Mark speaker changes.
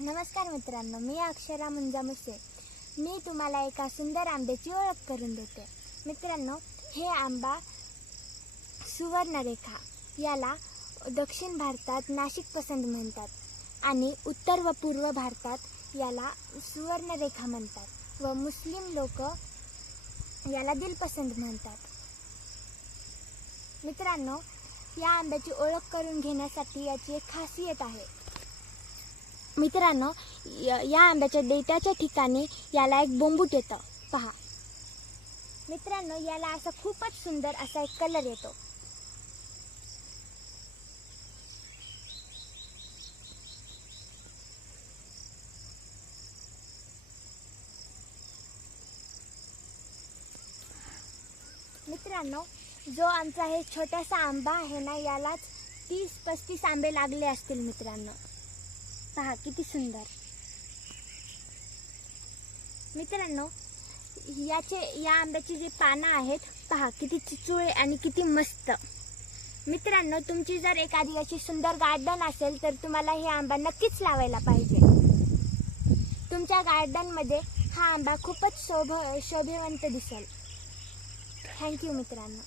Speaker 1: नमस्कार मित्रांनो मी अक्षरा मुंजामसे. मी तुम्हाला एका सुंदर आंब्याची ओळख करून देते. मित्रांनो हे आंबा सुवर्णरेखा याला दक्षिण भारतात नाशिक पसंत म्हणतात आणि उत्तर व पूर्व भारतात याला सुवर्णरेखा म्हणतात व मुस्लिम लोक याला दिलपसंत म्हणतात. मित्रांनो या आंब्याची ओळख करून घेण्यासाठी याची एक खासियत आहे. मित्रांनो या आंब्याच्या देठाच्या ठिकाणी याला एक बोंबूट येतं. पहा. मित्रांनो याला असा खूपच सुंदर असा एक कलर येतो. मित्रांनो जो आमचा हे छोटासा आंबा आहे ना यालाच तीस पस्तीस आंबे लागले असतील मित्रांनो. पहा किती सुंदर. मित्रांनो याचे या आंब्याची जी पानं आहेत पहा किती चिचुळे आणि किती मस्त. मित्रांनो तुमची जर एखादी अशी सुंदर गार्डन असेल तर तुम्हाला हे आंबा नक्कीच लावायला पाहिजे. तुमच्या गार्डनमध्ये हा आंबा खूपच शोभ शोभेवंत दिसेल. थँक्यू मित्रांनो.